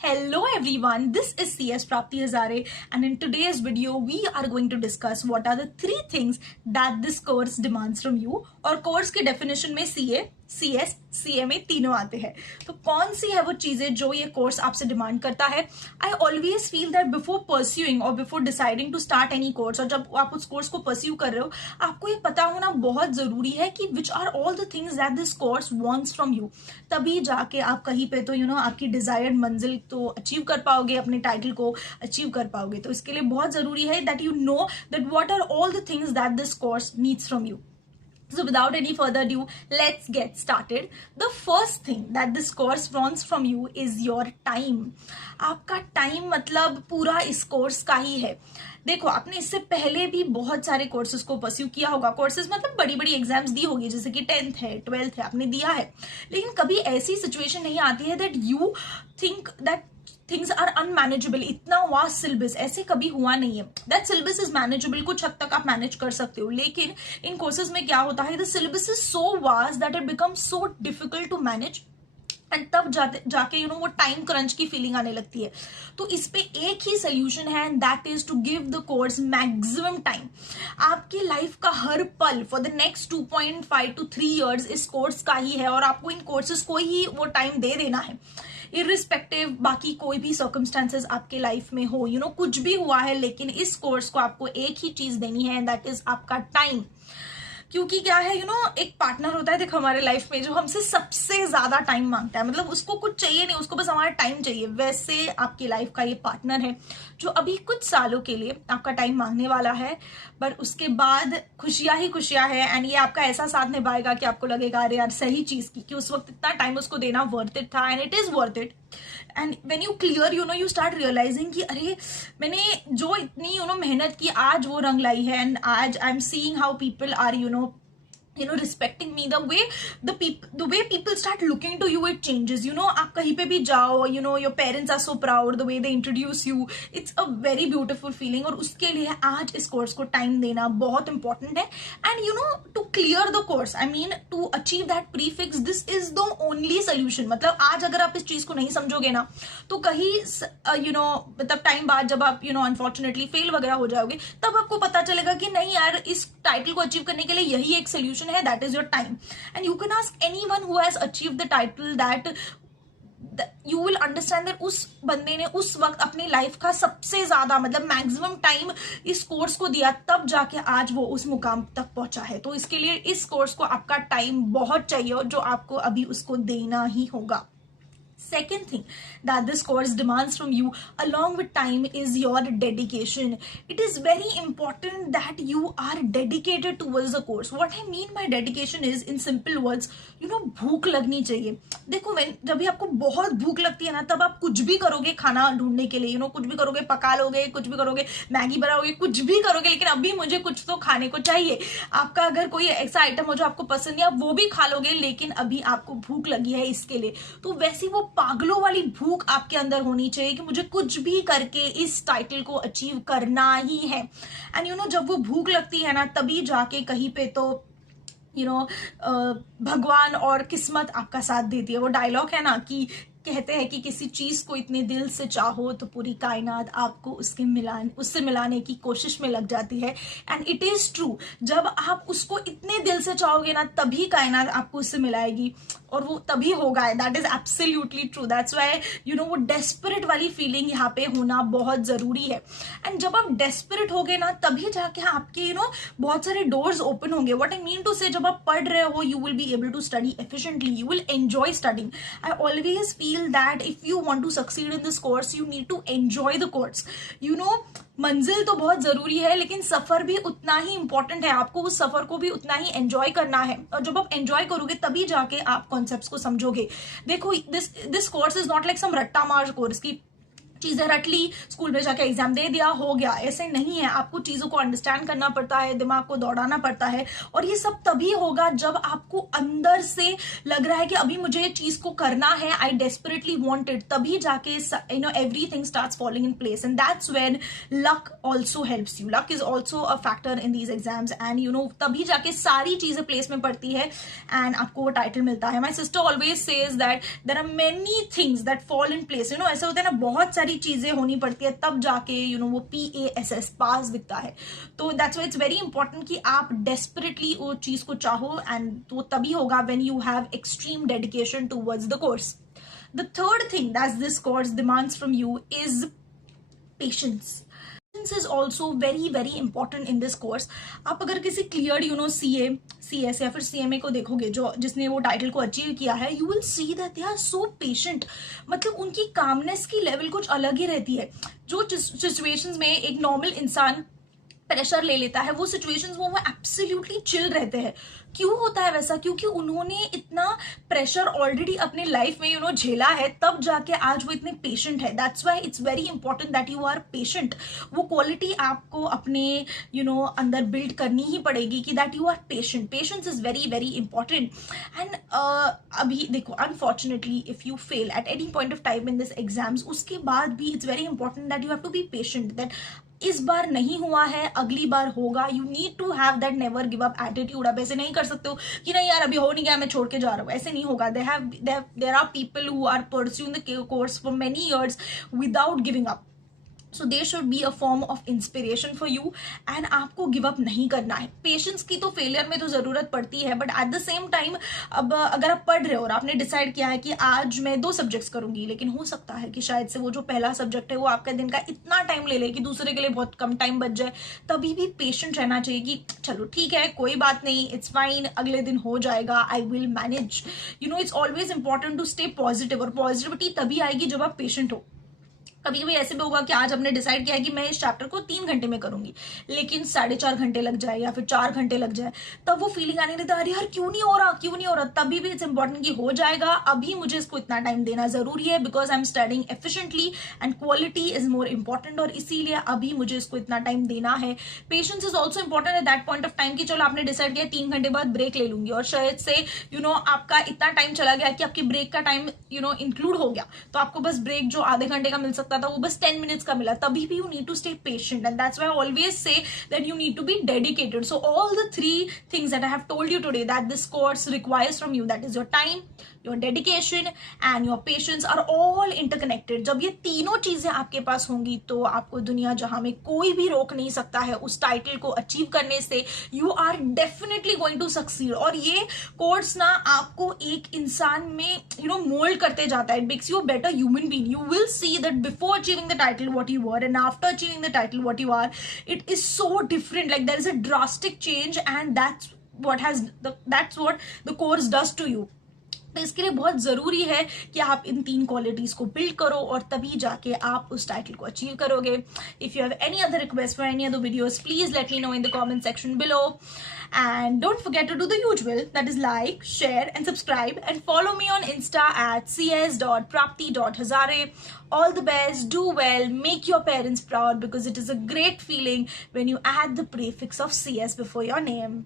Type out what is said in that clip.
Hello everyone, this is CS Prapti Hazare, and in today's video we are going to discuss what are the three things that this course demands from you. और course की definition में CA, CS, CMA तीनों आते हैं. तो कौन सी है वो चीजें जो ये कोर्स आपसे डिमांड करता है? I always feel that before pursuing और before deciding to start any course, और जब आप उस कोर्स को परस्यू कर रहे हो आपको ये पता होना बहुत जरूरी है कि which are all the things that this course wants from you. तभी जाके आप कहीं पे तो आपकी डिजायर्ड मंजिल तो अचीव कर पाओगे, अपने टाइटल को अचीव कर पाओगे. तो इसके लिए बहुत जरूरी है that you know that what are all the things that this course needs from you. So without any further ado, let's get started. The first thing that this course wants from you is your time. आपका time मतलब पूरा इस course का ही है. देखो, आपने इससे पहले भी बहुत सारे कोर्सेज को परस्यू किया होगा. कोर्सेज मतलब बड़ी बड़ी एग्जाम्स दी होगी, जैसे कि 10th है, 12th है, आपने दिया है. लेकिन कभी ऐसी सिचुएशन नहीं आती है that you think that things are unmanageable. इतना वास्ट सिलेबस ऐसे कभी हुआ नहीं है. दैट सिलेबस इज मैनेजेबल, कुछ हद तक आप मैनेज कर सकते हो. लेकिन इन कोर्सेज में क्या होता है, the syllabus is so vast that it becomes so difficult to manage, and तब जाके वो टाइम क्रंच की फीलिंग आने लगती है. तो इस पे एक ही सोल्यूशन है, and that is to give the course maximum time. आपकी लाइफ का हर पल for the next 2.5 to 3 years इस कोर्स का ही है, और आपको इन कोर्सेज को ही वो टाइम दे देना है, इरिस्पेक्टिव बाकी कोई भी सर्कमस्टांसेस आपके लाइफ में हो. कुछ भी हुआ है, लेकिन इस कोर्स को आपको एक ही चीज देनी है, एंड दैट इज आपका टाइम. क्योंकि क्या है, एक पार्टनर होता है देखो हमारे लाइफ में जो हमसे सबसे ज्यादा टाइम मांगता है. मतलब उसको कुछ चाहिए नहीं, उसको बस हमारा टाइम चाहिए. वैसे आपकी लाइफ का ये पार्टनर है जो अभी कुछ सालों के लिए आपका टाइम मांगने वाला है, पर उसके बाद खुशियां ही खुशियां है. एंड ये आपका ऐसा साथ निभाएगा कि आपको लगेगा अरे यार सही चीज की, कि उस वक्त इतना टाइम उसको देना वर्थ इट था, and it is worth it. And when you clear you start realizing कि अरे मैंने जो इतनी मेहनत की, आज वो रंग लाई है. एंड आज I am seeing how people are respecting me, the way people start looking to you, it changes. आप कहीं पे भी जाओ, your parents are so proud, the way they introduce you, it's a very beautiful feeling. और उसके लिए आज इस कोर्स को टाइम देना बहुत इंपॉर्टेंट है. And to clear the course, I mean to achieve that prefix, this is the only solution. मतलब आज अगर आप इस चीज को नहीं समझोगे ना, तो कहीं मतलब टाइम बाद जब आप अनफॉर्चुनेटली फेल वगैरह हो जाओगे, तब आपको पता चलेगा कि नहीं यार, इस टाइटल को अचीव करने के लिए यही एक सोल्यूशन है, that is your time. And you can ask anyone who has achieved the title that you will understand that उस बंदे ने उस वक्त अपनी लाइफ का सबसे ज्यादा मतलब मैक्सिमम टाइम इस कोर्स को दिया, तब जाके आज वो उस मुकाम तक पहुंचा है. तो इसके लिए इस कोर्स को आपका टाइम बहुत चाहिए, और जो आपको अभी उसको देना ही होगा. Second thing that this course demands from you along with time is your dedication. It is very important that you are dedicated towards the course. What I mean by dedication is, in simple words, भूख लगनी चाहिए. देखो, जब भी आपको बहुत भूख लगती है ना, तब आप कुछ भी करोगे खाना ढूंढने के लिए. कुछ भी करोगे, पका लोगे, कुछ भी करोगे, मैगी बनाओगे, कुछ भी करोगे, लेकिन अभी मुझे कुछ तो खाने को चाहिए. आपका अगर कोई ऐसा आइटम हो जो आपको पसंद है, आप वो भी खा लोगे, लेकिन अभी आपको भूख लगी है इसके लिए. तो वैसी वो पागलों वाली भूख आपके अंदर होनी चाहिए कि मुझे कुछ भी करके इस टाइटल को अचीव करना ही है. एंड जब वो भूख लगती है ना, तभी जाके कहीं पे तो भगवान और किस्मत आपका साथ देती है. वो डायलॉग है ना कि कहते हैं कि किसी चीज को इतने दिल से चाहो तो पूरी कायनात आपको उससे मिलाने की कोशिश में लग जाती है. एंड इट इज ट्रू, जब आप उसको इतने दिल से चाहोगे ना, तभी कायनात आपको उससे मिलाएगी, और वो तभी होगा. That is absolutely true. That's why वो डेस्परेट वाली फीलिंग यहाँ पे होना बहुत जरूरी है. एंड जब आप डेस्परेट होगे ना, तभी जाके आपके बहुत सारे डोर्स ओपन होंगे. What I mean to say, जब आप पढ़ रहे हो, you will be able to study efficiently, you will enjoy studying. I always feel that if you want to succeed in this course, you need to enjoy the course. मंजिल तो बहुत जरूरी है, लेकिन सफर भी उतना ही इंपॉर्टेंट है. आपको उस सफर को भी उतना ही एंजॉय करना है, और जब आप एंजॉय करोगे तभी जाके आप कॉन्सेप्ट्स को समझोगे. देखो, this course is not like some रट्टा मार कोर्स की चीजें रट ली, स्कूल में जाके एग्जाम दे दिया, हो गया, ऐसे नहीं है। आपको चीजों को अंडरस्टैंड करना पड़ता है, दिमाग को दौड़ाना पड़ता है, और ये सब तभी होगा जब आपको अंदर से लग रहा है कि अभी मुझे ये चीज को करना है, आई डेस्परेटली वांट इट, तभी जाके everything starts falling in place, and that's when luck also helps you. Luck is also a factor in these exams, and तभी जाके सारी चीजें प्लेस में पड़ती है एंड आपको वो टाइटल मिलता है। My sister always says that there are many things that fall in place. ऐसा होता है ना, बहुत सारी चीजें होनी पड़ती है तब जाके वो PASS पास दिखता है। तो that's why it's very important कि आप डेस्परेटली वो चीज को चाहो, एंड वो तभी होगा when you have extreme dedication towards the course. The third thing that this course demands from you is patience. is also very very important in this course। आप अगर किसी क्लियर CA CS या फिर CMA को देखोगे जो जिसने वो टाइटल को अचीव किया है, you will see that they are so patient. मतलब उनकी कामनेस की लेवल कुछ अलग ही रहती है। जो सिचुएशंस में एक नॉर्मल इंसान प्रेशर ले लेता है, वो सिचुएशंस वो एब्सोल्युटली चिल रहते हैं। क्यों होता है वैसा? क्योंकि उन्होंने इतना प्रेशर ऑलरेडी अपने लाइफ में झेला है, तब जाके आज वो इतने पेशेंट है। That's why it's very important that you are patient. वो क्वालिटी आपको अपने अंदर बिल्ड करनी ही पड़ेगी कि that you are patient. Patience is very very important. And अभी देखो, unfortunately if you fail at any point of time in this exams, उसके बाद भी it's very important that you have to be patient. That इस बार नहीं हुआ है, अगली बार होगा। You need to have that never give up attitude. आप ऐसे नहीं कर सकते हो कि नहीं यार अभी हो नहीं गया, मैं छोड़ के जा रहा हूँ, ऐसे नहीं होगा। There are people who are pursuing the course for many years without giving up. So they should be a form of inspiration for you, and आपको गिव अप नहीं करना है। पेशेंस की तो फेलियर में तो जरूरत पड़ती है, but at the same time अब अगर आप पढ़ रहे हो और आपने डिसाइड किया है कि आज मैं 2 सब्जेक्ट्स करूंगी, लेकिन हो सकता है कि शायद से वो जो पहला सब्जेक्ट है वो आपका दिन का इतना टाइम ले ले कि दूसरे के लिए बहुत कम टाइम बच जाए, तभी भी पेशेंट रहना चाहिए कि चलो ठीक है, कोई बात नहीं, इट्स फाइन, अगले दिन हो जाएगा, I will manage. It's always important to stay positive, और पॉजिटिविटी तभी आएगी जब आप पेशेंट हो। कभी कभी ऐसे भी होगा कि आज हमने डिसाइड किया है कि मैं इस चैप्टर को 3 घंटे में करूंगी, लेकिन 4.5 घंटे लग जाए या फिर 4 घंटे लग जाए, तब वो फीलिंग आने लगता है अरे यार क्यों नहीं हो रहा, क्यों नहीं हो रहा। तभी भी इट्स इंपॉर्टेंट कि हो जाएगा, अभी मुझे इसको इतना टाइम देना जरूरी है, because I am studying efficiently and quality is more important, और इसीलिए अभी मुझे इसको इतना टाइम देना है। Patience is also important at that point of time कि चलो आपने डिसाइड किया 3 घंटे बाद ब्रेक ले लूंगी, और शायद से आपका इतना टाइम चला गया कि आपकी ब्रेक का टाइम इंक्लूड हो गया, तो आपको बस ब्रेक जो आधे घंटे का मिल सकता था वो बस 10 मिनट्स का मिला। तभी भी you need to stay patient, and that's why I always say that you need to be dedicated. So all the 3 things that I have told you today that this course requires from you, that is your time, your dedication and your patience, are all interconnected. जब ये तीनों चीजें आपके पास होंगी तो आपको दुनिया जहां में कोई भी रोक नहीं सकता है उस टाइटल को अचीव करने से। You are definitely going to succeed। और ये कोर्स ना आपको एक इंसान में मोल्ड करते जाता है। It makes you a better human being. You will see that before achieving the title what you were, and after achieving the title what you are, it is so different. Like there is a drastic change, and that's what the course does to you. तो इसके लिए बहुत जरूरी है कि आप इन 3 qualities को build करो, और तभी जाके आप उस टाइटल को अचीव करोगे। If you have any other request for any other videos, please let me know in the comment section below, and don't forget to do the usual, that is like, share and subscribe, and follow me on Insta at cs.prapti.hazare. All the best, do well, make your parents proud, because it is a great feeling when you add the prefix of CS before your name.